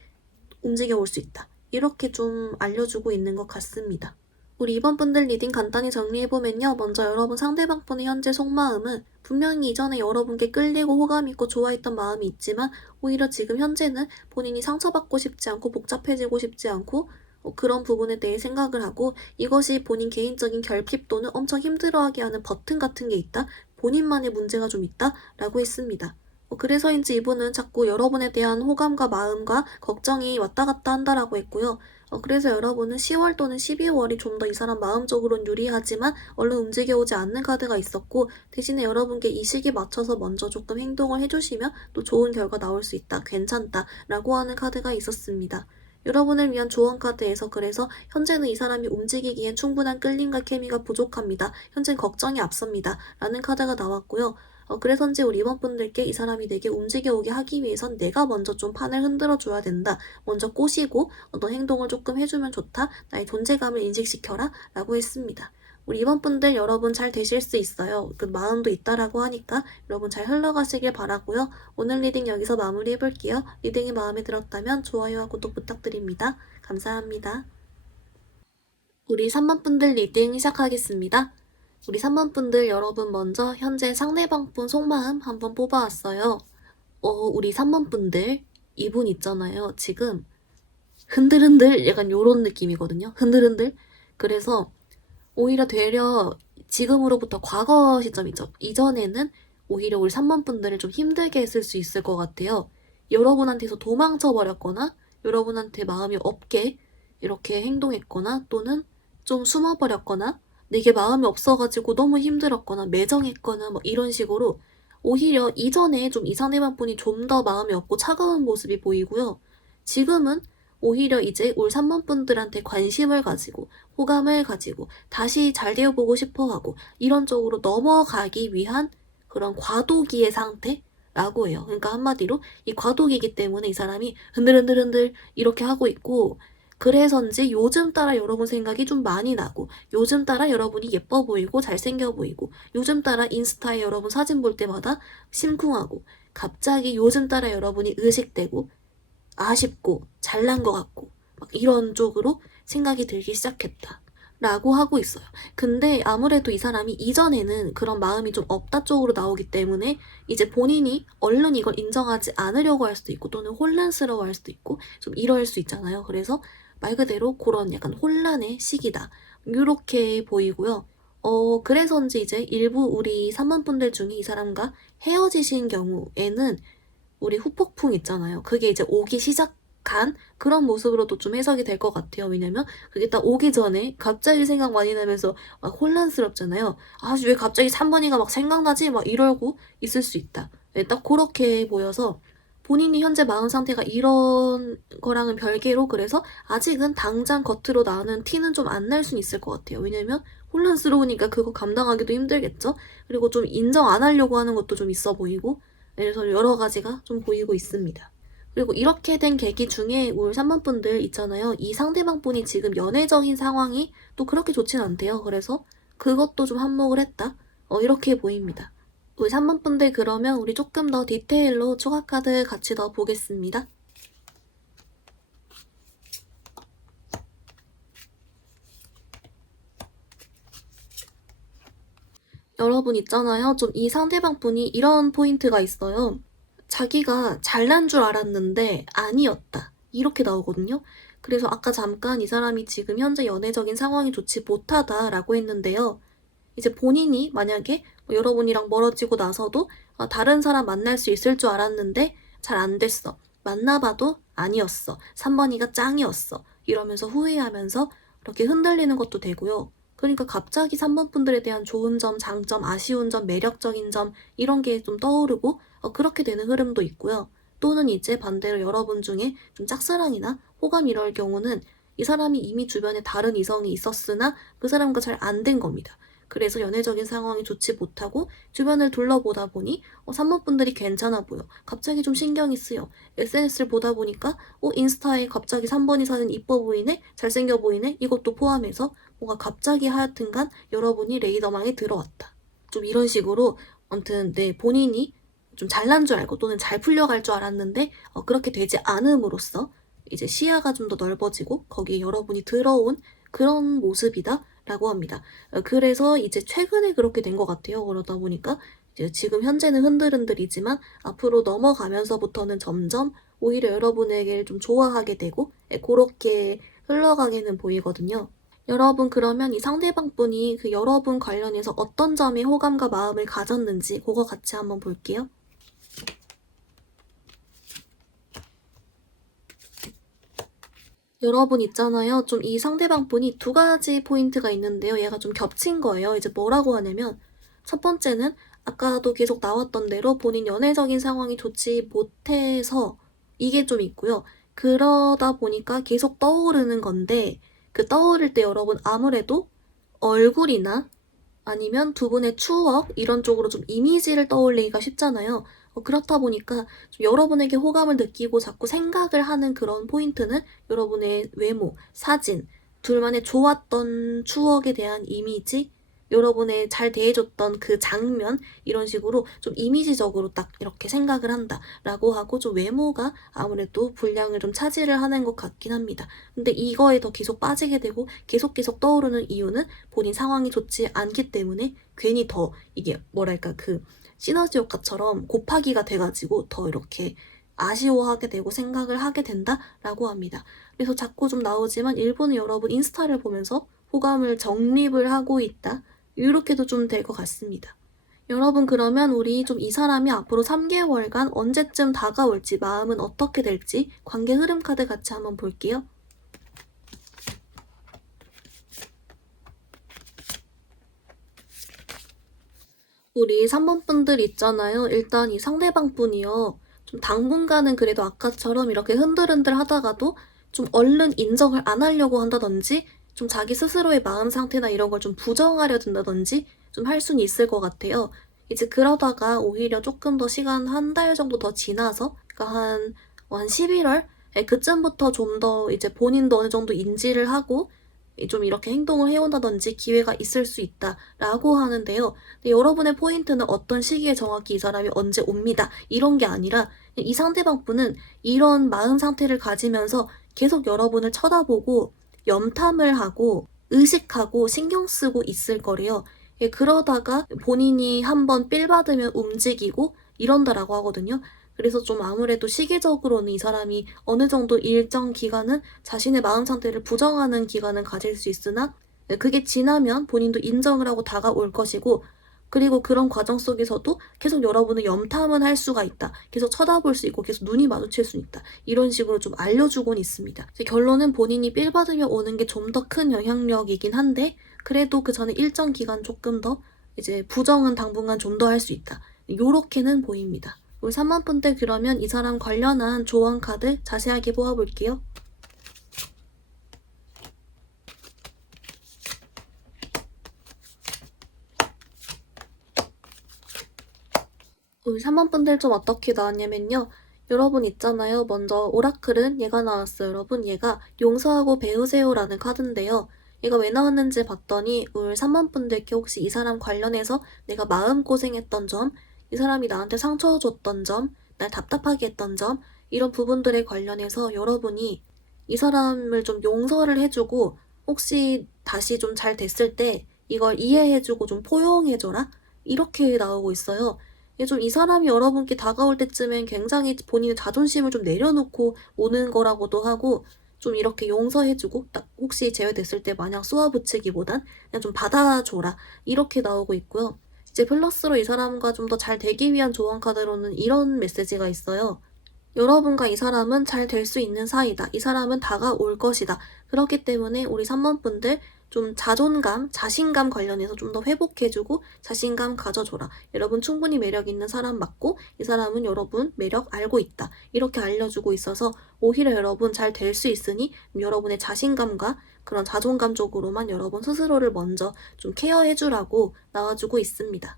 움직여 올 수 있다. 이렇게 좀 알려주고 있는 것 같습니다. 우리 이번 분들 리딩 간단히 정리해보면요. 먼저 여러분 상대방 분의 현재 속마음은 분명히 이전에 여러분께 끌리고 호감 있고 좋아했던 마음이 있지만 오히려 지금 현재는 본인이 상처받고 싶지 않고 복잡해지고 싶지 않고 그런 부분에 대해 생각을 하고 이것이 본인 개인적인 결핍 또는 엄청 힘들어하게 하는 버튼 같은 게 있다. 본인만의 문제가 좀 있다. 라고 했습니다. 그래서인지 이분은 자꾸 여러분에 대한 호감과 마음과 걱정이 왔다 갔다 한다라고 했고요. 그래서 여러분은 10월 또는 12월이 좀 더 이 사람 마음적으로는 유리하지만 얼른 움직여오지 않는 카드가 있었고 대신에 여러분께 이 시기 맞춰서 먼저 조금 행동을 해주시면 또 좋은 결과 나올 수 있다, 괜찮다 라고 하는 카드가 있었습니다. 여러분을 위한 조언 카드에서 그래서 현재는 이 사람이 움직이기엔 충분한 끌림과 케미가 부족합니다. 현재는 걱정이 앞섭니다. 라는 카드가 나왔고요. 그래서인지 우리 이번 분들께 이 사람이 내게 움직여오게 하기 위해선 내가 먼저 좀 판을 흔들어 줘야 된다. 먼저 꼬시고 너 행동을 조금 해주면 좋다. 나의 존재감을 인식시켜라. 라고 했습니다. 우리 이번 분들 여러분 잘 되실 수 있어요. 그 마음도 있다라고 하니까 여러분 잘 흘러가시길 바라고요. 오늘 리딩 여기서 마무리해볼게요. 리딩이 마음에 들었다면 좋아요와 구독 부탁드립니다. 감사합니다. 우리 3번 분들 리딩 시작하겠습니다. 우리 3번 분들 여러분 먼저 현재 상대방 분 속마음 한번 뽑아왔어요. 우리 3번 분들 이분 있잖아요. 지금 흔들흔들 약간 요런 느낌이거든요. 흔들흔들. 그래서 오히려 되려 지금으로부터 과거 시점이죠. 이전에는 오히려 우리 3번 분들을 좀 힘들게 했을 수 있을 것 같아요. 여러분한테서 도망쳐버렸거나 여러분한테 마음이 없게 이렇게 행동했거나 또는 좀 숨어버렸거나 내게 마음이 없어가지고 너무 힘들었거나 매정했거나 뭐 이런 식으로 오히려 이전에 좀 이 상대방 분이 좀 더 마음이 없고 차가운 모습이 보이고요. 지금은 오히려 이제 올 3번 분들한테 관심을 가지고 호감을 가지고 다시 잘 되어보고 싶어하고 이런 쪽으로 넘어가기 위한 그런 과도기의 상태라고 해요. 그러니까 한마디로 이 과도기이기 때문에 이 사람이 흔들흔들흔들 이렇게 하고 있고 그래서인지 요즘 따라 여러분 생각이 좀 많이 나고 요즘 따라 여러분이 예뻐 보이고 잘생겨 보이고 요즘 따라 인스타에 여러분 사진 볼 때마다 심쿵하고 갑자기 요즘 따라 여러분이 의식되고 아쉽고 잘난 것 같고 막 이런 쪽으로 생각이 들기 시작했다. 라고 하고 있어요. 근데 아무래도 이 사람이 이전에는 그런 마음이 좀 없다 쪽으로 나오기 때문에 이제 본인이 얼른 이걸 인정하지 않으려고 할 수도 있고 또는 혼란스러워 할 수도 있고 좀 이럴 수 있잖아요. 그래서 말 그대로 그런 약간 혼란의 시기다. 이렇게 보이고요. 그래서인지 이제 일부 우리 3번분들 중에 이 사람과 헤어지신 경우에는 우리 후폭풍 있잖아요. 그게 이제 오기 시작한 그런 모습으로도 좀 해석이 될 것 같아요. 왜냐면 그게 딱 오기 전에 갑자기 생각 많이 나면서 막 혼란스럽잖아요. 아, 왜 갑자기 3번이가 막 생각나지? 막 이러고 있을 수 있다. 네, 딱 그렇게 보여서 본인이 현재 마음 상태가 이런 거랑은 별개로 그래서 아직은 당장 겉으로 나는 티는 좀 안 날 수는 있을 것 같아요. 왜냐면 혼란스러우니까 그거 감당하기도 힘들겠죠? 그리고 좀 인정 안 하려고 하는 것도 좀 있어 보이고 그래서 여러 가지가 좀 보이고 있습니다. 그리고 이렇게 된 계기 중에 우리 3번 분들 있잖아요. 이 상대방 분이 지금 연애적인 상황이 또 그렇게 좋진 않대요. 그래서 그것도 좀 한몫을 했다. 이렇게 보입니다. 우리 3번 분들 그러면 우리 조금 더 디테일로 추가 카드 같이 넣어 보겠습니다. 여러분 있잖아요. 좀 이 상대방 분이 이런 포인트가 있어요. 자기가 잘난 줄 알았는데 아니었다. 이렇게 나오거든요. 그래서 아까 잠깐 이 사람이 지금 현재 연애적인 상황이 좋지 못하다라고 했는데요. 이제 본인이 만약에 여러분이랑 멀어지고 나서도 다른 사람 만날 수 있을 줄 알았는데 잘 안 됐어. 만나봐도 아니었어. 3번이가 짱이었어. 이러면서 후회하면서 이렇게 흔들리는 것도 되고요. 그러니까 갑자기 3번 분들에 대한 좋은 점, 장점, 아쉬운 점, 매력적인 점 이런 게 좀 떠오르고 그렇게 되는 흐름도 있고요. 또는 이제 반대로 여러분 중에 좀 짝사랑이나 호감 이럴 경우는 이 사람이 이미 주변에 다른 이성이 있었으나 그 사람과 잘 안 된 겁니다. 그래서 연애적인 상황이 좋지 못하고 주변을 둘러보다 보니 3번 분들이 괜찮아 보여. 갑자기 좀 신경이 쓰여. SNS를 보다 보니까 인스타에 갑자기 3번이 사진 이뻐 보이네? 잘생겨 보이네? 이것도 포함해서 뭔가 갑자기 하여튼간 여러분이 레이더망에 들어왔다. 좀 이런 식으로 아무튼 본인이 좀 잘난 줄 알고 또는 잘 풀려갈 줄 알았는데 그렇게 되지 않음으로써 이제 시야가 좀 더 넓어지고 거기에 여러분이 들어온 그런 모습이다 라고 합니다. 그래서 이제 최근에 그렇게 된 것 같아요. 그러다 보니까 이제 지금 현재는 흔들흔들이지만 앞으로 넘어가면서부터는 점점 오히려 여러분에게 좀 좋아하게 되고 그렇게 흘러가게는 보이거든요. 여러분 그러면 이 상대방 분이 그 여러분 관련해서 어떤 점에 호감과 마음을 가졌는지 그거 같이 한번 볼게요. 여러분 있잖아요. 좀 이 상대방 분이 두 가지 포인트가 있는데요. 얘가 좀 겹친 거예요. 이제 뭐라고 하냐면 첫 번째는 아까도 계속 나왔던 대로 본인 연애적인 상황이 좋지 못해서 이게 좀 있고요. 그러다 보니까 계속 떠오르는 건데 그 떠오를 때 여러분 아무래도 얼굴이나 아니면 두 분의 추억 이런 쪽으로 좀 이미지를 떠올리기가 쉽잖아요. 그렇다 보니까 좀 여러분에게 호감을 느끼고 자꾸 생각을 하는 그런 포인트는 여러분의 외모, 사진, 둘만의 좋았던 추억에 대한 이미지, 여러분의 잘 대해줬던 그 장면 이런 식으로 좀 이미지적으로 딱 이렇게 생각을 한다라고 하고 좀 외모가 아무래도 분량을 좀 차지를 하는 것 같긴 합니다. 근데 이거에 더 계속 빠지게 되고 계속 떠오르는 이유는 본인 상황이 좋지 않기 때문에 괜히 더 이게 뭐랄까 그 시너지 효과처럼 곱하기가 돼가지고 더 이렇게 아쉬워하게 되고 생각을 하게 된다라고 합니다. 그래서 자꾸 좀 나오지만 일본은 여러분 인스타를 보면서 호감을 정립을 하고 있다. 이렇게도 좀 될 것 같습니다. 여러분 그러면 우리 좀 이 사람이 앞으로 3개월간 언제쯤 다가올지 마음은 어떻게 될지 관계 흐름 카드 같이 한번 볼게요. 우리 3번 분들 있잖아요. 일단 이 상대방 분이요. 좀 당분간은 그래도 아까처럼 이렇게 흔들흔들 하다가도 좀 얼른 인정을 안 하려고 한다든지 좀 자기 스스로의 마음 상태나 이런 걸 좀 부정하려 든다든지 좀 할 수는 있을 것 같아요. 이제 그러다가 오히려 조금 더 시간 한 달 정도 더 지나서 그러니까 한 11월? 그쯤부터 좀 더 이제 본인도 어느 정도 인지를 하고 좀 이렇게 행동을 해온다든지 기회가 있을 수 있다라고 하는데요. 근데 여러분의 포인트는 어떤 시기에 정확히 이 사람이 언제 옵니다. 이런 게 아니라 이 상대방 분은 이런 마음 상태를 가지면서 계속 여러분을 쳐다보고 염탐을 하고 의식하고 신경 쓰고 있을 거래요. 예, 그러다가 본인이 한번 삘 받으면 움직이고 이런다라고 하거든요. 그래서 좀 아무래도 시기적으로는 이 사람이 어느 정도 일정 기간은 자신의 마음 상태를 부정하는 기간은 가질 수 있으나 그게 지나면 본인도 인정을 하고 다가올 것이고, 그리고 그런 과정 속에서도 계속 여러분을 염탐은 할 수가 있다. 계속 쳐다볼 수 있고 계속 눈이 마주칠 수 있다. 이런 식으로 좀 알려주곤 있습니다. 결론은 본인이 삘 받으며 오는 게 좀 더 큰 영향력이긴 한데, 그래도 그 전에 일정 기간 조금 더 이제 부정은 당분간 좀 더 할 수 있다. 요렇게는 보입니다. 우리 3번 분들 그러면 이 사람 관련한 조언 카드 자세하게 뽑아볼게요. 우리 3번 분들 좀 어떻게 나왔냐면요. 여러분 있잖아요. 먼저 오라클은 얘가 나왔어요. 여러분 얘가 용서하고 배우세요라는 카드인데요. 얘가 왜 나왔는지 봤더니 우리 3번 분들께 혹시 이 사람 관련해서 내가 마음고생했던 점, 이 사람이 나한테 상처 줬던 점, 날 답답하게 했던 점, 이런 부분들에 관련해서 여러분이 이 사람을 좀 용서를 해주고, 혹시 다시 좀 잘 됐을 때 이걸 이해해주고 좀 포용해줘라? 이렇게 나오고 있어요. 좀 이 사람이 여러분께 다가올 때쯤엔 굉장히 본인의 자존심을 좀 내려놓고 오는 거라고도 하고, 좀 이렇게 용서해주고 딱 혹시 제외됐을 때 마냥 쏘아붙이기보단 그냥 좀 받아줘라, 이렇게 나오고 있고요. 이제 플러스로 이 사람과 좀 더 잘 되기 위한 조언 카드로는 이런 메시지가 있어요. 여러분과 이 사람은 잘 될 수 있는 사이다. 이 사람은 다가올 것이다. 그렇기 때문에 우리 3번 분들 좀 자존감, 자신감 관련해서 좀 더 회복해주고 자신감 가져줘라. 여러분 충분히 매력 있는 사람 맞고 이 사람은 여러분 매력 알고 있다. 이렇게 알려주고 있어서 오히려 여러분 잘 될 수 있으니 여러분의 자신감과 그런 자존감 쪽으로만 여러분 스스로를 먼저 좀 케어해주라고 나와주고 있습니다.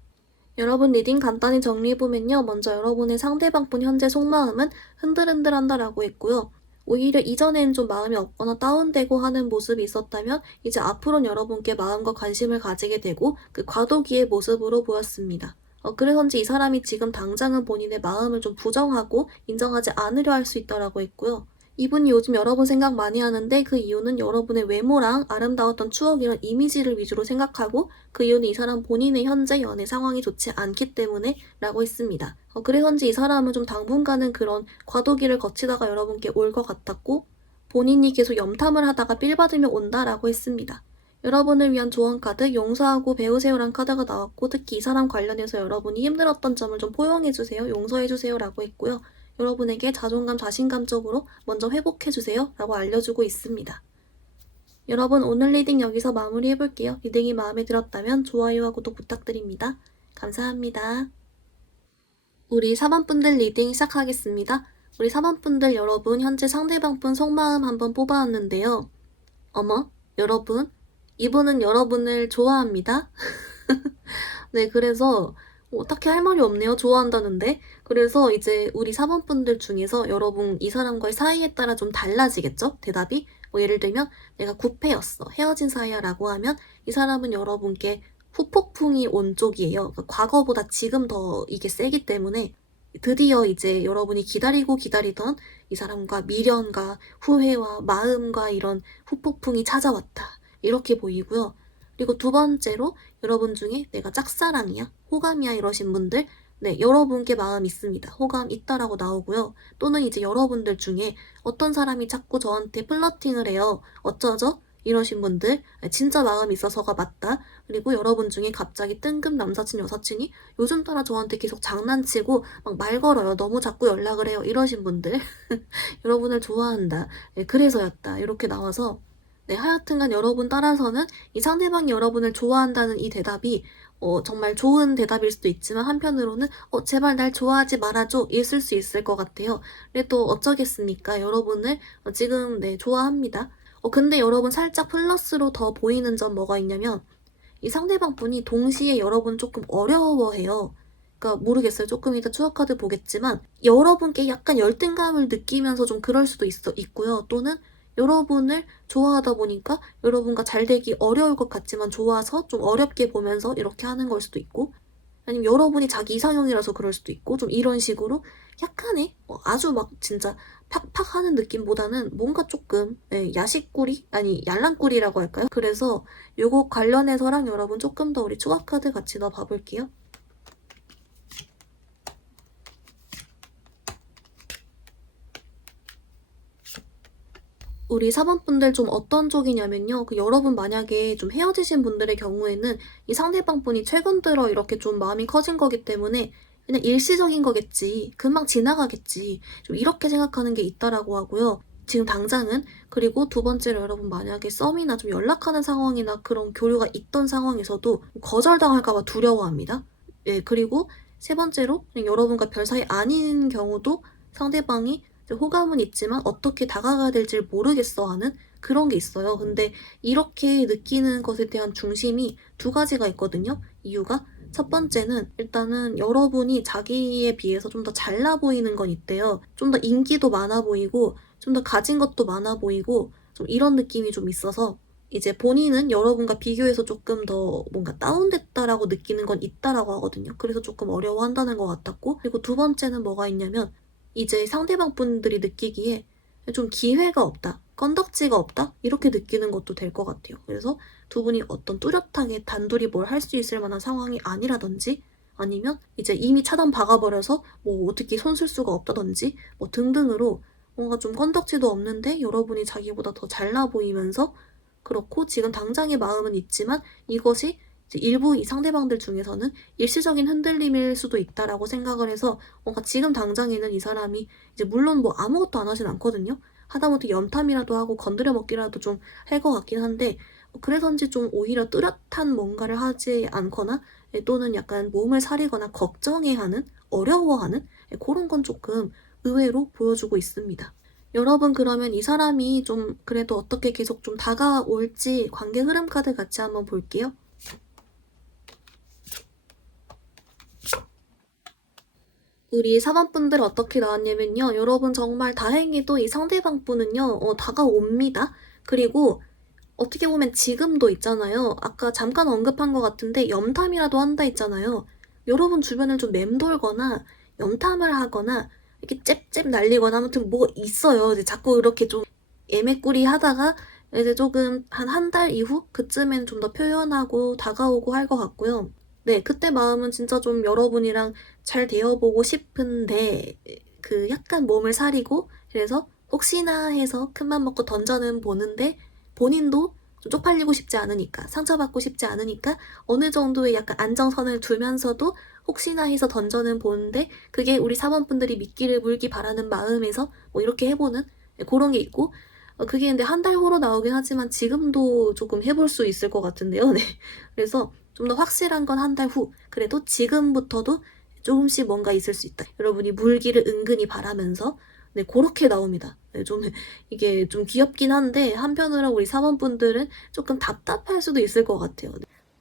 여러분 리딩 간단히 정리해보면요. 먼저 여러분의 상대방분 현재 속마음은 흔들흔들한다라고 했고요. 오히려 이전엔 좀 마음이 없거나 다운되고 하는 모습이 있었다면 이제 앞으로는 여러분께 마음과 관심을 가지게 되고 그 과도기의 모습으로 보였습니다. 그래서인지 이 사람이 지금 당장은 본인의 마음을 좀 부정하고 인정하지 않으려 할 수 있다라고 했고요. 이분이 요즘 여러분 생각 많이 하는데 그 이유는 여러분의 외모랑 아름다웠던 추억 이런 이미지를 위주로 생각하고, 그 이유는 이 사람 본인의 현재 연애 상황이 좋지 않기 때문에 라고 했습니다. 그래서인지 이 사람은 좀 당분간은 그런 과도기를 거치다가 여러분께 올 것 같았고, 본인이 계속 염탐을 하다가 삘 받으며 온다라고 했습니다. 여러분을 위한 조언 카드 용서하고 배우세요란 카드가 나왔고, 특히 이 사람 관련해서 여러분이 힘들었던 점을 좀 포용해주세요, 용서해주세요 라고 했고요. 여러분에게 자존감, 자신감 쪽으로 먼저 회복해주세요 라고 알려주고 있습니다. 여러분 오늘 리딩 여기서 마무리해볼게요. 리딩이 마음에 들었다면 좋아요와 구독 부탁드립니다. 감사합니다. 우리 4번분들 리딩 시작하겠습니다. 우리 4번분들 여러분 현재 상대방분 속마음 한번 뽑아왔는데요. 어머, 여러분, 이분은 여러분을 좋아합니다. 네, 그래서 딱히 할 말이 없네요. 좋아한다는데. 그래서 이제 우리 4번분들 중에서 여러분 이 사람과의 사이에 따라 좀 달라지겠죠? 대답이. 예를 들면 내가 구패였어, 헤어진 사이야 라고 하면 이 사람은 여러분께 후폭풍이 온 쪽이에요. 그러니까 과거보다 지금 더 이게 세기 때문에 드디어 이제 여러분이 기다리고 기다리던 이 사람과 미련과 후회와 마음과 이런 후폭풍이 찾아왔다, 이렇게 보이고요. 그리고 두 번째로 여러분 중에 내가 짝사랑이야, 호감이야 이러신 분들, 네, 여러분께 마음 있습니다. 호감 있다라고 나오고요. 또는 이제 여러분들 중에 어떤 사람이 자꾸 저한테 플러팅을 해요, 어쩌죠? 이러신 분들, 진짜 마음 있어서가 맞다. 그리고 여러분 중에 갑자기 뜬금 남사친 여사친이 요즘 따라 저한테 계속 장난치고 막 말 걸어요. 너무 자꾸 연락을 해요. 이러신 분들 여러분을 좋아한다. 네, 그래서였다. 이렇게 나와서 네, 하여튼간 여러분 따라서는 이 상대방이 여러분을 좋아한다는 이 대답이 정말 좋은 대답일 수도 있지만 한편으로는 제발 날 좋아하지 말아줘 있을 수 있을 것 같아요. 그래도 어쩌겠습니까? 여러분을 지금 네, 좋아합니다. 근데 여러분 살짝 플러스로 더 보이는 점 뭐가 있냐면 이 상대방 분이 동시에 여러분 조금 어려워해요. 그러니까 모르겠어요. 조금 이따 추억 카드 보겠지만 여러분께 약간 열등감을 느끼면서 좀 그럴 수도 있고요. 또는 여러분을 좋아하다 보니까 여러분과 잘 되기 어려울 것 같지만 좋아서 좀 어렵게 보면서 이렇게 하는 걸 수도 있고, 아니면 여러분이 자기 이상형이라서 그럴 수도 있고, 좀 이런 식으로 약간의 아주 막 진짜 팍팍 하는 느낌보다는 뭔가 조금 야식꾸리? 아니 얄랑꾸리라고 할까요? 그래서 요거 관련해서랑 여러분 조금 더 우리 추가 카드 같이 넣어 봐볼게요. 우리 4번 분들 좀 어떤 쪽이냐면요. 여러분 만약에 좀 헤어지신 분들의 경우에는 이 상대방 분이 최근 들어 이렇게 좀 마음이 커진 거기 때문에 그냥 일시적인 거겠지. 금방 지나가겠지. 좀 이렇게 생각하는 게 있다라고 하고요. 지금 당장은. 그리고 두 번째로 여러분 만약에 썸이나 좀 연락하는 상황이나 그런 교류가 있던 상황에서도 거절당할까 봐 두려워합니다. 예, 그리고 세 번째로 그냥 여러분과 별 사이 아닌 경우도 상대방이 호감은 있지만 어떻게 다가가야 될지를 모르겠어 하는 그런 게 있어요. 근데 이렇게 느끼는 것에 대한 중심이 두 가지가 있거든요. 이유가 첫 번째는 일단은 여러분이 자기에 비해서 좀 더 잘나 보이는 건 있대요. 좀 더 인기도 많아 보이고 좀 더 가진 것도 많아 보이고 좀 이런 느낌이 좀 있어서 이제 본인은 여러분과 비교해서 조금 더 뭔가 다운됐다라고 느끼는 건 있다라고 하거든요. 그래서 조금 어려워한다는 것 같았고, 그리고 두 번째는 뭐가 있냐면 이제 상대방 분들이 느끼기에 좀 기회가 없다, 건덕지가 없다 이렇게 느끼는 것도 될 것 같아요. 그래서 두 분이 어떤 뚜렷하게 단둘이 뭘 할 수 있을 만한 상황이 아니라든지 아니면 이제 이미 차단 박아버려서 뭐 어떻게 손 쓸 수가 없다든지 뭐 등등으로 뭔가 좀 건덕지도 없는데 여러분이 자기보다 더 잘나 보이면서 그렇고 지금 당장의 마음은 있지만 이것이 이제 일부 이 상대방들 중에서는 일시적인 흔들림일 수도 있다라고 생각을 해서 뭔가 지금 당장에는 이 사람이 이제 물론 뭐 아무것도 안 하진 않거든요. 하다못해 염탐이라도 하고 건드려 먹기라도 좀 할 것 같긴 한데 그래서인지 좀 오히려 뚜렷한 뭔가를 하지 않거나 또는 약간 몸을 사리거나 걱정해하는 어려워하는 그런 건 조금 의외로 보여주고 있습니다. 여러분 그러면 이 사람이 좀 그래도 어떻게 계속 좀 다가올지 관계 흐름 카드 같이 한번 볼게요. 우리 4번 분들 어떻게 나왔냐면요. 여러분 정말 다행히도 이 상대방 분은요. 다가옵니다. 그리고 어떻게 보면 지금도 있잖아요. 아까 잠깐 언급한 것 같은데 염탐이라도 한다 했잖아요. 여러분 주변을 좀 맴돌거나 염탐을 하거나 이렇게 잽잽 날리거나 아무튼 뭐 있어요. 이제 자꾸 이렇게 좀 애매꾸리 하다가 이제 조금 한 달 이후 그쯤엔 좀 더 표현하고 다가오고 할 것 같고요. 네, 그때 마음은 진짜 좀 여러분이랑 잘 되어보고 싶은데 그 약간 몸을 사리고 그래서 혹시나 해서 큰맘 먹고 던져는 보는데 본인도 좀 쪽팔리고 싶지 않으니까 상처받고 싶지 않으니까 어느 정도의 약간 안정선을 두면서도 혹시나 해서 던져는 보는데 그게 우리 사원분들이 미끼를 물기 바라는 마음에서 뭐 이렇게 해보는 그런 게 있고 그게 근데 한 달 후로 나오긴 하지만 지금도 조금 해볼 수 있을 것 같은데요. 네. 그래서 좀 더 확실한 건 한 달 후. 그래도 지금부터도 조금씩 뭔가 있을 수 있다. 여러분이 물기를 은근히 바라면서 네, 그렇게 나옵니다. 네, 좀 이게 좀 귀엽긴 한데 한편으로 우리 사원분들은 조금 답답할 수도 있을 것 같아요.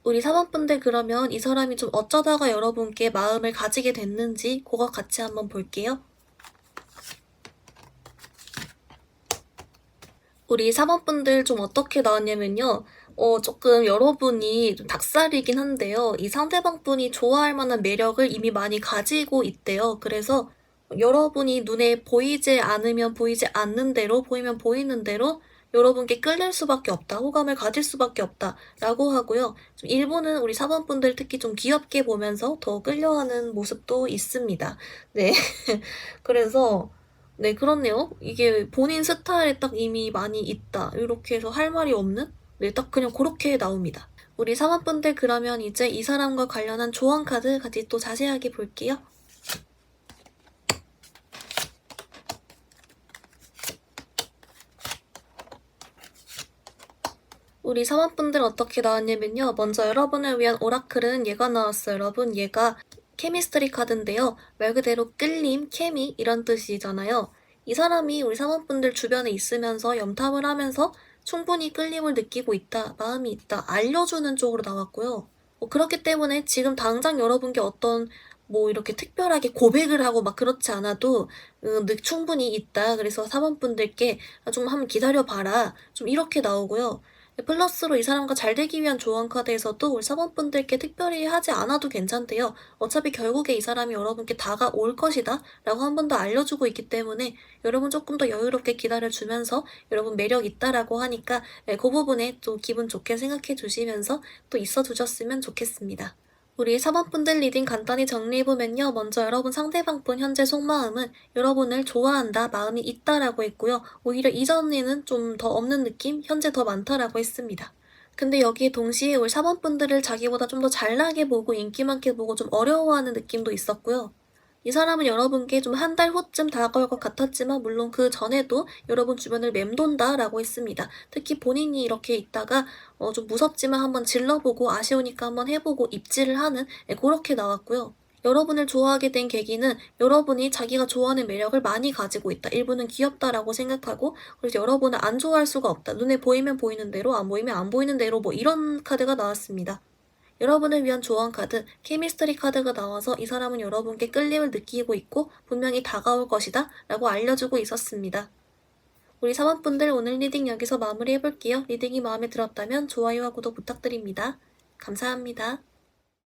우리 사원분들 그러면 이 사람이 좀 어쩌다가 여러분께 마음을 가지게 됐는지 그거 같이 한번 볼게요. 우리 사원분들 좀 어떻게 나왔냐면요. 조금 여러분이 좀 닭살이긴 한데요. 이 상대방 분이 좋아할 만한 매력을 이미 많이 가지고 있대요. 그래서 여러분이 눈에 보이지 않으면 보이지 않는 대로, 보이면 보이는 대로 여러분께 끌릴 수밖에 없다. 호감을 가질 수밖에 없다. 라고 하고요. 좀 일부는 우리 사원분들 특히 좀 귀엽게 보면서 더 끌려하는 모습도 있습니다. 네. 그래서 네, 그렇네요. 이게 본인 스타일에 딱 이미 많이 있다. 이렇게 해서 할 말이 없는? 네, 딱 그냥 그렇게 나옵니다. 우리 사원분들 그러면 이제 이 사람과 관련한 조언 카드 같이 또 자세하게 볼게요. 우리 사원분들 어떻게 나왔냐면요. 먼저 여러분을 위한 오라클은 얘가 나왔어요. 여러분, 얘가 케미스트리 카드인데요. 말 그대로 끌림, 케미 이런 뜻이잖아요. 이 사람이 우리 사원분들 주변에 있으면서 염탐을 하면서 충분히 끌림을 느끼고 있다, 마음이 있다, 알려주는 쪽으로 나왔고요. 그렇기 때문에 지금 당장 여러분께 어떤 뭐 이렇게 특별하게 고백을 하고 막 그렇지 않아도 충분히 있다. 그래서 사원분들께 좀 한번 기다려봐라. 좀 이렇게 나오고요. 플러스로 이 사람과 잘 되기 위한 조언 카드에서도 우리 4번분들께 특별히 하지 않아도 괜찮대요. 어차피 결국에 이 사람이 여러분께 다가올 것이다 라고 한 번 더 알려주고 있기 때문에 여러분 조금 더 여유롭게 기다려주면서 여러분 매력 있다라고 하니까 그 부분에 또 기분 좋게 생각해 주시면서 또 있어 주셨으면 좋겠습니다. 우리 4번분들 리딩 간단히 정리해보면요. 먼저 여러분 상대방분 현재 속마음은 여러분을 좋아한다, 마음이 있다라고 했고요. 오히려 이전에는 좀 더 없는 느낌, 현재 더 많다라고 했습니다. 근데 여기에 동시에 우리 4번분들을 자기보다 좀 더 잘나게 보고 인기 많게 보고 좀 어려워하는 느낌도 있었고요. 이 사람은 여러분께 좀 한 달 후쯤 다가올 것 같았지만 물론 그 전에도 여러분 주변을 맴돈다라고 했습니다. 특히 본인이 이렇게 있다가 좀 무섭지만 한번 질러보고 아쉬우니까 한번 해보고 입지를 하는 그렇게 나왔고요. 여러분을 좋아하게 된 계기는 여러분이 자기가 좋아하는 매력을 많이 가지고 있다. 일부는 귀엽다라고 생각하고 그래서 여러분을 안 좋아할 수가 없다. 눈에 보이면 보이는 대로 안 보이면 안 보이는 대로 뭐 이런 카드가 나왔습니다. 여러분을 위한 조언 카드, 케미스트리 카드가 나와서 이 사람은 여러분께 끌림을 느끼고 있고 분명히 다가올 것이다 라고 알려주고 있었습니다. 우리 4번분들 오늘 리딩 여기서 마무리해볼게요. 리딩이 마음에 들었다면 좋아요와 구독 부탁드립니다. 감사합니다.